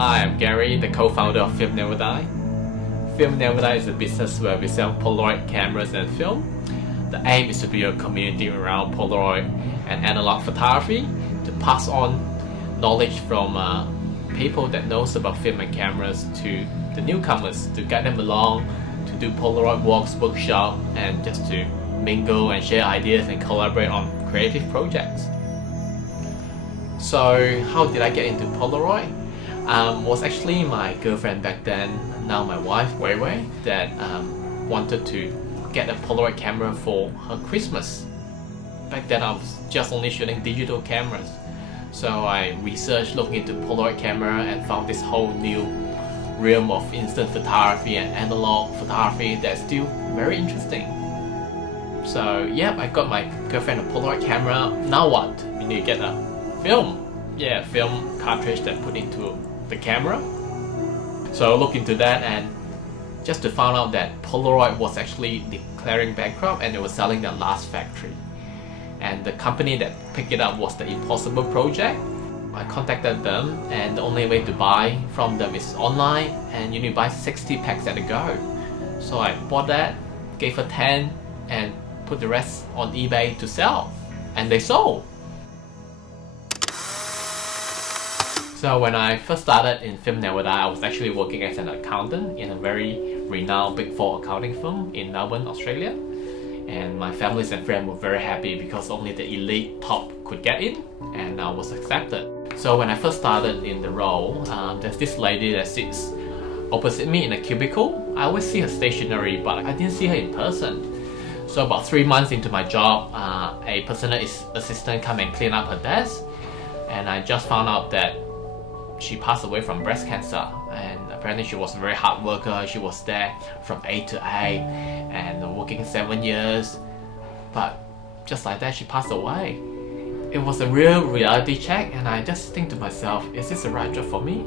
Hi, I'm Gary, the co-founder of FilmNeverDie. FilmNeverDie is a business where we sell Polaroid cameras and film. The aim is to build a community around Polaroid and analog photography to pass on knowledge from people that knows about film and cameras to the newcomers, to guide them along, to do Polaroid walks, workshop, and just to mingle and share ideas and collaborate on creative projects. So how did I get into Polaroid? Was actually my girlfriend back then, now my wife, Wei Wei, that wanted to get a Polaroid camera for her Christmas. Back then I was just only shooting digital cameras. So I researched, looked into Polaroid camera and found this whole new realm of instant photography and analog photography that's still very interesting. So yeah, I got my girlfriend a Polaroid camera. Now what? You need to get a film. Yeah, film cartridge that put into the camera. So I looked into that and just to find out that Polaroid was actually declaring bankrupt and they were selling their last factory. And the company that picked it up was the Impossible Project. I contacted them and the only way to buy from them is online and you need to buy 60 packs at a go. So I bought that, gave her 10 and put the rest on eBay to sell. And they sold. So when I first started in FilmNeverDie, I was actually working as an accountant in a very renowned Big 4 accounting firm in Melbourne, Australia. And my families and friends were very happy because only the elite top could get in and I was accepted. So when I first started in the role, there's this lady that sits opposite me in a cubicle. I always see her stationary, but I didn't see her in person. So about 3 months into my job, a personal assistant came and cleaned up her desk. And I just found out that she passed away from breast cancer, and apparently she was a very hard worker. She was there from A to A and working 7 years, but just like that she passed away. It was a real reality check and I just think to myself, is this the right job for me?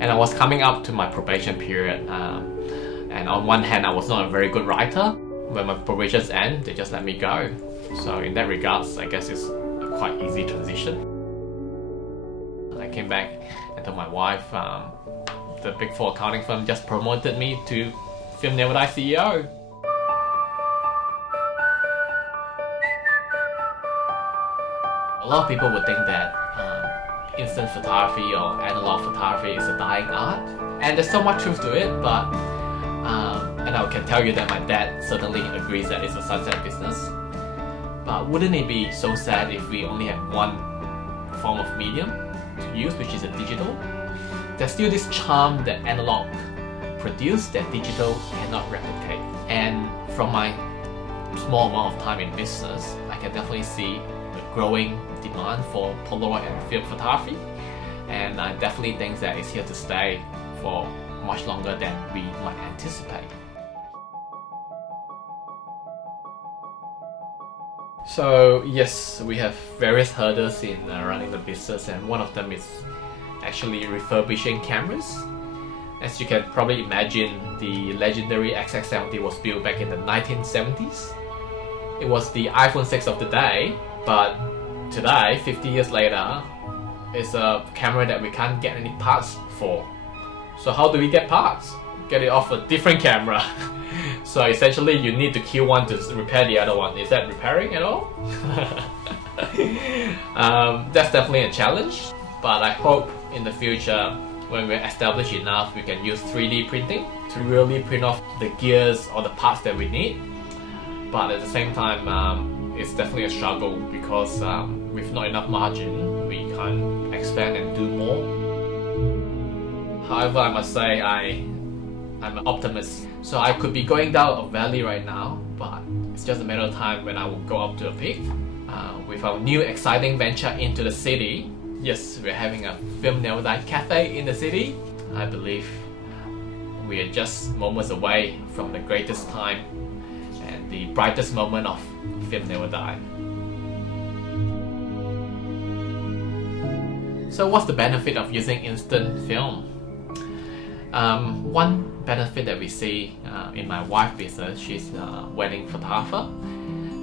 And I was coming up to my probation period, and on one hand I was not a very good writer. When my probations end, they just let me go. So in that regards, I guess it's a quite easy transition. I came back and told my wife, the Big 4 accounting firm just promoted me to FilmNeverDie CEO. A lot of people would think that instant photography or analog photography is a dying art, and there's so much truth to it, but and I can tell you that my dad certainly agrees that it's a sunset business. But wouldn't it be so sad if we only had one form of medium to use, which is a digital? There's still this charm that analog produced that digital cannot replicate. And from my small amount of time in business, I can definitely see the growing demand for Polaroid and film photography. And I definitely think that it's here to stay for much longer than we might anticipate. So yes, we have various hurdles in running the business, and one of them is actually refurbishing cameras. As you can probably imagine, the legendary XX70 was built back in the 1970s. It was the iPhone 6 of the day, but today, 50 years later, it's a camera that we can't get any parts for. So how do we get parts? Get it off a different camera. So essentially you need to kill one to repair the other one. Is that repairing at all? That's definitely a challenge, but I hope in the future when we're established enough we can use 3D printing to really print off the gears or the parts that we need. But at the same time, it's definitely a struggle because with not enough margin we can't expand and do more. However, I must say I'm an optimist. So I could be going down a valley right now, but it's just a matter of time when I will go up to a peak. With our new exciting venture into the city, yes, we're having a FilmNeverDie cafe in the city. I believe we are just moments away from the greatest time and the brightest moment of FilmNeverDie. So what's the benefit of using instant film? One benefit that we see in my wife's business, she's a wedding photographer.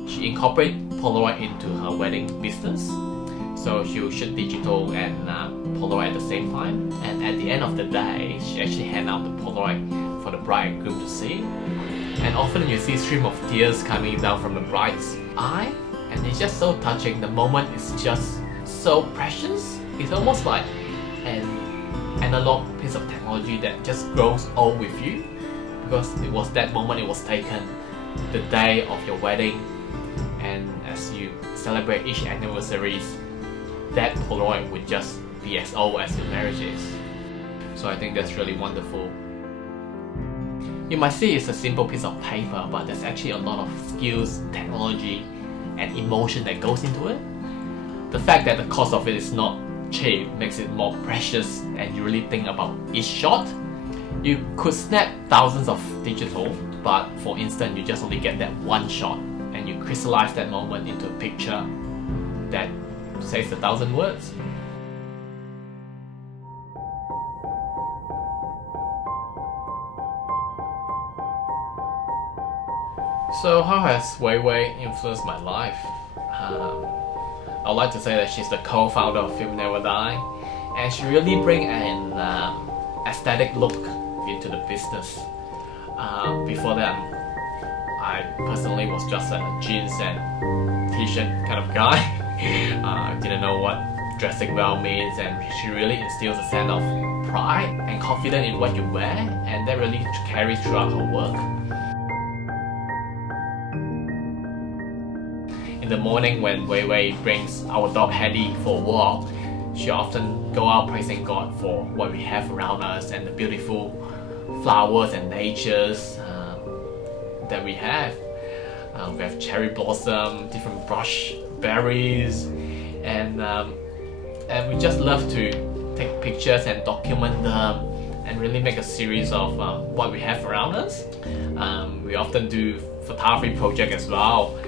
She incorporates Polaroid into her wedding business. So So she would shoot digital and Polaroid at the same time. And at the end of the day, she actually hand out the Polaroid for the bride and groom to see. And often you see a stream of tears coming down from the bride's eye, and it's just so touching. The moment is just so precious. It's almost like an analog piece of technology that just grows old with you, because it was that moment it was taken, the day of your wedding, and as you celebrate each anniversary, that Polaroid would just be as old as your marriage is. So I think that's really wonderful. You might see it's a simple piece of paper, but there's actually a lot of skills, technology, and emotion that goes into it. The fact that the cost of it is not cheap makes it more precious, and you really think about each shot. You could snap thousands of digital, but for instance, you just only get that one shot, and you crystallize that moment into a picture that says 1,000 words. So how has Wei Wei influenced my life? I'd like to say that she's the co-founder of FilmNeverDie, and she really brings an aesthetic look into the business. Before that, I personally was just a jeans and t-shirt kind of guy. Didn't know what dressing well means, and she really instills a sense of pride and confidence in what you wear, and that really carries throughout her work. In the morning when Wei Wei brings our dog Hedy for a walk, she often go out praising God for what we have around us and the beautiful flowers and natures that we have. We have cherry blossom, different brush berries, and we just love to take pictures and document them and really make a series of what we have around us. We often do photography project as well.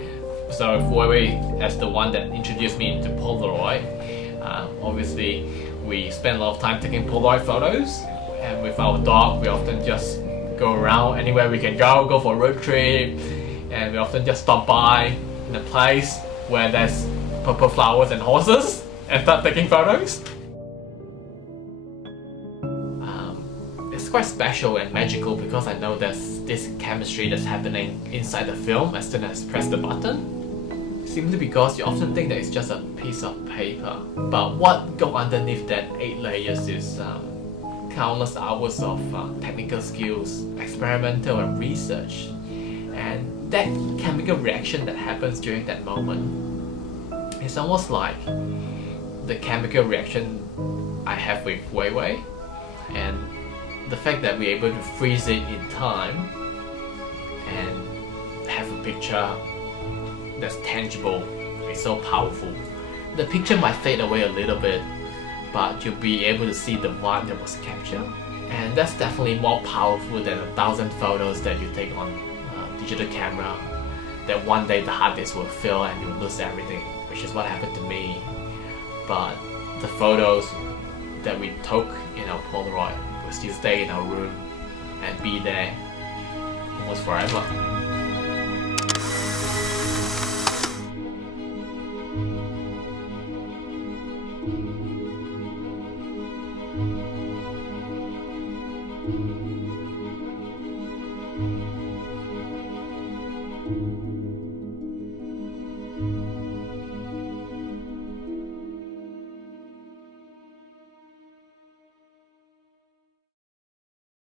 So Wei Wei, as the one that introduced me into Polaroid, obviously we spend a lot of time taking Polaroid photos, and with our dog we often just go around anywhere we can go for a road trip, and we often just stop by in a place where there's purple flowers and horses and start taking photos. It's quite special and magical because I know there's this chemistry that's happening inside the film as soon as I press the button. Simply because you often think that it's just a piece of paper, but what goes underneath that 8 layers is countless hours of technical skills, experimental and research, and that chemical reaction that happens during that moment, it's almost like the chemical reaction I have with Wei Wei, and the fact that we're able to freeze it in time and have a picture that's tangible is so powerful. The picture might fade away a little bit, but you'll be able to see the vibe that was captured, and that's definitely more powerful than 1,000 photos that you take on a digital camera that one day the hard disk will fill and you'll lose everything, which is what happened to me. But the photos that we took in our Polaroid will still stay in our room and be there almost forever.